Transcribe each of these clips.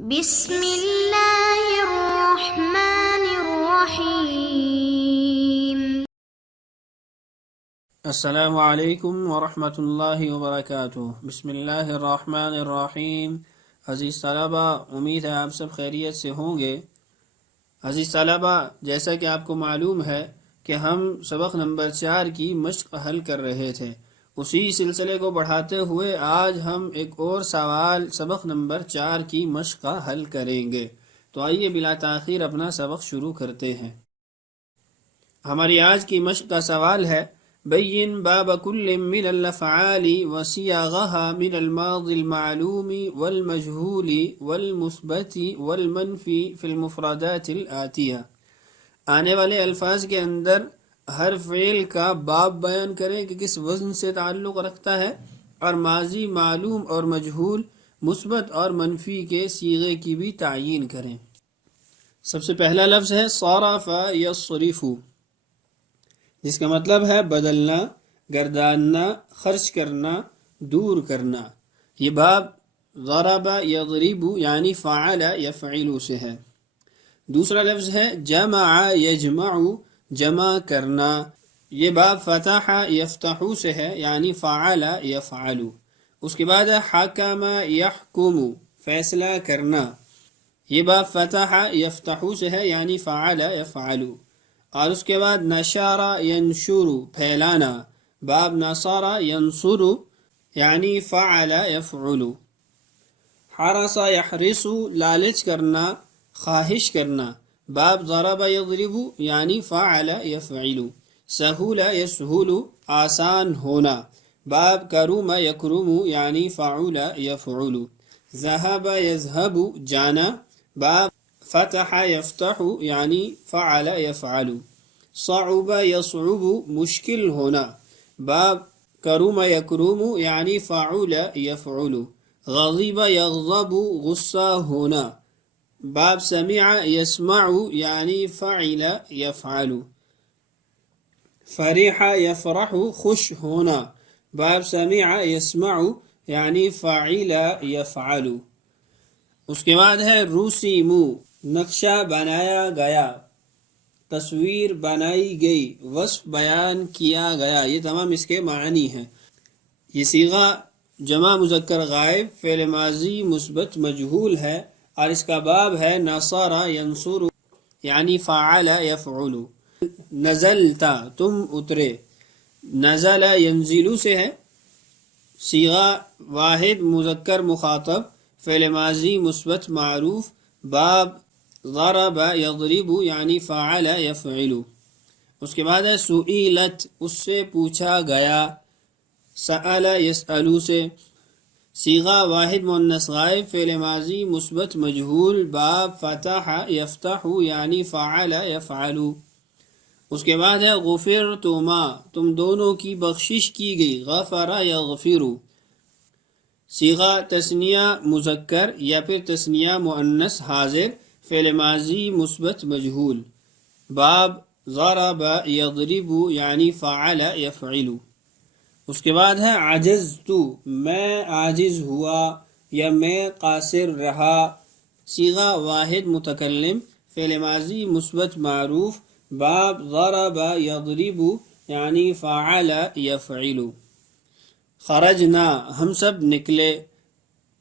بسم اللہ الرحمن الرحیم۔ السلام علیکم ورحمۃ اللہ وبرکاتہ۔ بسم اللہ الرحمن الرحیم۔ عزیز طلبہ، امید ہے آپ سب خیریت سے ہوں گے۔ عزیز طلبہ، جیسا کہ آپ کو معلوم ہے کہ ہم سبق نمبر 4 کی مشق حل کر رہے تھے، اسی سلسلے کو بڑھاتے ہوئے آج ہم ایک اور سوال سبق نمبر 4 کی مشق حل کریں گے۔ تو آئیے بلا تاخیر اپنا سبق شروع کرتے ہیں۔ ہماری آج کی مشق کا سوال ہے: بین باب کل من الافعال وصیاغها من الماضی المعلوم والمجهول والمثبت والمنفی فی المفردات الآتیہ۔ آنے والے الفاظ کے اندر ہر فعل کا باب بیان کریں کہ کس وزن سے تعلق رکھتا ہے، اور ماضی معلوم اور مجہول، مثبت اور منفی کے صیغے کی بھی تعیین کریں۔ سب سے پہلا لفظ ہے صرف یصرف، جس کا مطلب ہے بدلنا، گرداننا، خرچ کرنا، دور کرنا۔ یہ باب ضرب یضرب یعنی فعل یفعل سے ہے۔ دوسرا لفظ ہے جمع یجمع، جمع کرنا۔ یہ باب فتح یفتح سے ہے یعنی فعل یفعل۔ اس کے بعد حکم یحکم، فیصلہ کرنا۔ یہ باب فتح یفتح سے ہے یعنی فعل یفعل۔ اور اس کے بعد نشر ینشر، پھیلانا۔ باب نصر ینصر یعنی فعل یفعل۔ حرس یحرس، لالچ کرنا، خواہش کرنا۔ باب ضرب یضرب یعنی فعل یفعل۔ سہول یسہل، آسان ہونا۔ باب کرم یکرم یعنی فعل یفعل۔ ذهب یذهب، جانا۔ باب فتح یفتح یعنی فعل یفعل۔ صعب یصعب، مشکل ہونا۔ باب کرم یکرم یعنی فعل یفعل۔ غضب یغضب، غصہ ہونا۔ باب سمع یسمع یعنی فعل یفعل۔ فرح یفرح، خوش ہونا۔ باب سمع یسمع یعنی فعل یفعل۔ اس کے بعد ہے رسم، نقشہ بنایا گیا، تصویر بنائی گئی، وصف بیان کیا گیا۔ یہ تمام اس کے معنی ہیں۔ یہ صیغہ جمع مذکر غائب فعل ماضی مثبت مجہول ہے، اور اس کا باب ہے نصر ینصر یعنی فعل یفعل۔ نزلتا، تم اترے۔ نزل ینزل سے ہے۔ صیغہ واحد مذکر مخاطب فعل ماضی مثبت معروف۔ باب ضرب یضرب یعنی فعل یفعل۔ اس کے بعد ہے سئلت، اس سے پوچھا گیا۔ سأل یسأل سے۔ صیغہ واحد مؤنث غائب فعل ماضی مثبت مجہول۔ باب فتح یفتح یعنی فعل یفعل۔ اس کے بعد ہے غفرتما، تم دونوں کی بخشش کی گئی۔ غفر یغفر۔ صیغہ تثنیہ مذکر یا پھر تثنیہ مؤنث حاضر فعل ماضی مثبت مجہول۔ باب ضرب یضرب یعنی فعل یفعل۔ اس کے بعد ہے عجزت، میں عاجز ہوا یا میں قاصر رہا۔ صیغہ واحد متکلم فعل ماضی مثبت معروف۔ باب ضرب یضرب یعنی فعل یفعل۔ خرجنا، ہم سب نکلے۔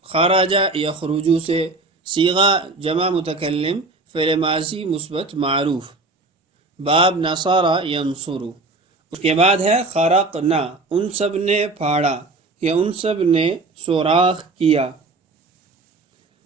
خرج یخرج سے۔ صیغہ جمع متکلم فعل ماضی مثبت معروف۔ باب نصر ینصر۔ اس کے بعد ہے خرقنا، ان سب نے پھاڑا یا ان سب نے سوراخ کیا۔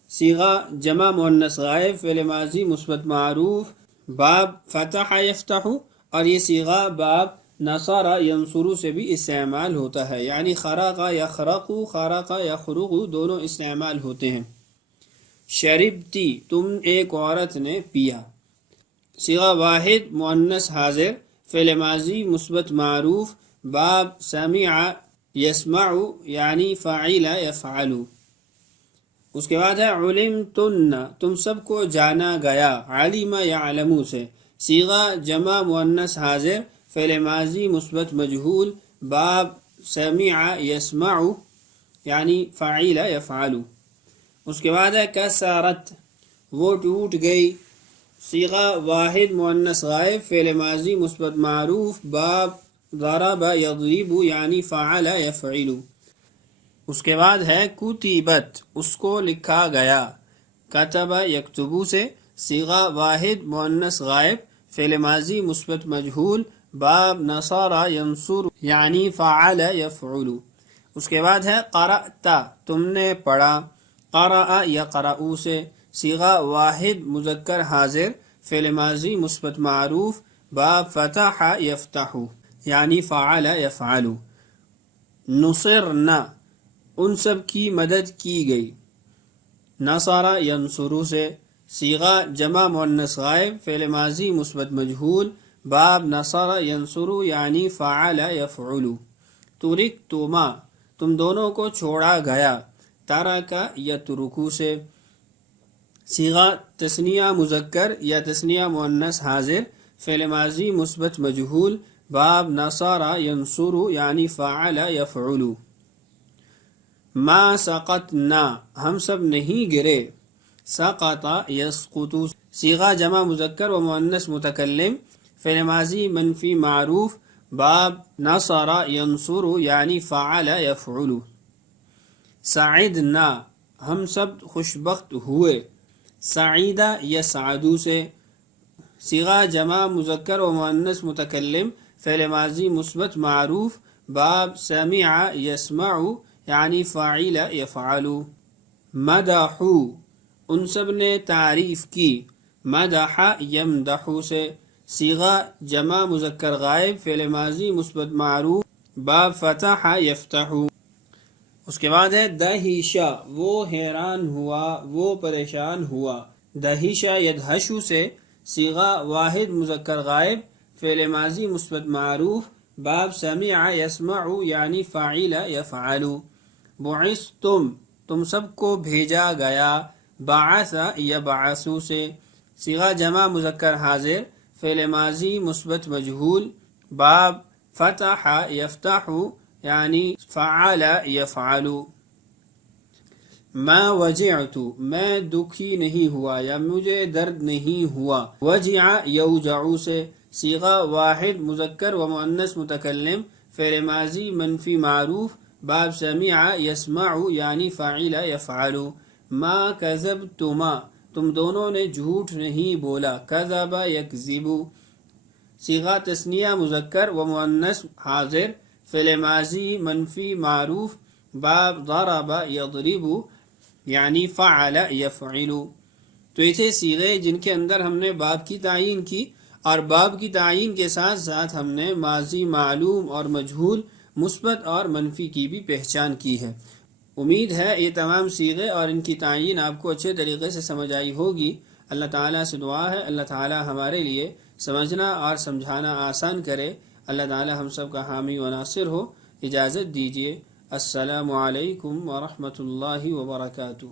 صیغہ جمع مؤنث غائب فعل ماضی مثبت معروف۔ باب فتح یفتح، اور یہ صیغہ باب نصر ینصر سے بھی استعمال ہوتا ہے، یعنی خرق یخرق، خرق یخرق دونوں استعمال ہوتے ہیں۔ شربتی، تم ایک عورت نے پیا۔ صیغہ واحد مؤنث حاضر فعل ماضی مثبت معروف۔ باب سمع یسمع یعنی فعل یفعل۔ اس کے بعد ہے علمتن، تم سب کو جانا گیا۔ علم یعلم سے۔ صیغہ جمع مؤنث حاضر فعل ماضی مثبت مجہول۔ باب سمع یسمع یعنی فعل یفعل۔ اس کے بعد ہے کسرت، وہ ٹوٹ گئی. صیغہ واحد مؤنث غائب، فعل ماضی مثبت معروف، باب ضرب یضرب یعنی فعل یفعل. اس کے بعد ہے کتبت، اس کو لکھا گیا. کتب یکتبو سے صیغہ واحد مؤنث غائب، فعل ماضی مثبت مجہول، باب نصر ینصر یعنی فعل یفعل. اس کے بعد ہے قرأت، تم نے پڑھا. قرأ یقرأ سے صیغہ واحد مذکر حاضر، فعل ماضی مثبت معروف، باب فتح یفتح یعنی فعل یفعل. نصرنا، ان سب کی مدد کی گئی. نصر ینصر سے صیغہ جمع مؤنث غائب، فعل ماضی مثبت مجہول، باب نصر ینصر یعنی فعل یفعل. ترکتما، تم دونوں کو چھوڑا گیا. ترک یترک سے صیغہ تثنیہ مذکر یا تثنیہ مؤنث حاضر، فعل ماضی مثبت مجہول، باب نصر ینصر یعنی فعل یفعل. ما سقطنا، ہم سب نہیں گرے. سقط یسقط صیغہ جمع مذکر و مؤنث متکلم، فعل ماضی منفی معروف، باب نصر ینصر یعنی فعل یفعل. سعدنا، ہم سب خوشبخت ہوئے. سعید یسعد سے صیغہ جمع مذکر و مؤنث متکلم، فعل ماضی مثبت معروف، باب سمع یسمع یعنی فاعل یفعل. مدحو، ان سب نے تعریف کی. مدح یمدح سے صیغہ جمع مذکر غائب، فعل ماضی مثبت معروف، باب فتح یفتح. اس کے بعد ہے دہیشہ، وہ حیران ہوا، وہ پریشان ہوا. دہیشہ یدہش سے صیغہ واحد مذکر غائب، فعل ماضی مثبت معروف، باب سمع یسمع یعنی فاعل یفعل. بعثتم، تم سب کو بھیجا گیا. بعث یبعث سے صیغہ جمع مذکر حاضر، فعل ماضی مثبت مجہول، باب فتح یفتح یعنی فعل یفعل. ما وجعت، میں دکھی نہیں ہوا یا مجھے درد نہیں ہوا. وجع یوجع سے صیغہ واحد مذکر و مؤنث متکلم، فعل ماضی منفی معروف، باب سمع یسمع یعنی فاعل یفعل. ما کذبتما، تم دونوں نے جھوٹ نہیں بولا. کذب یکذب صیغہ تثنیہ مذکر و مؤنث حاضر، فعل ماضی منفی معروف، باب ضرب یضرب یعنی فعل یفعل. تو یہ تھے صیغے جن کے اندر ہم نے باب کی تعین کی، اور باب کی تعین کے ساتھ ساتھ ہم نے ماضی معلوم اور مجہول، مثبت اور منفی کی بھی پہچان کی ہے. امید ہے یہ تمام صیغے اور ان کی تعین آپ کو اچھے طریقے سے سمجھ آئی ہوگی. اللہ تعالیٰ سے دعا ہے اللہ تعالیٰ ہمارے لیے سمجھنا اور سمجھانا آسان کرے. اللہ تعالیٰ ہم سب کا حامی و ناصر ہو. اجازت دیجیے. السلام علیکم ورحمۃ اللہ وبرکاتہ.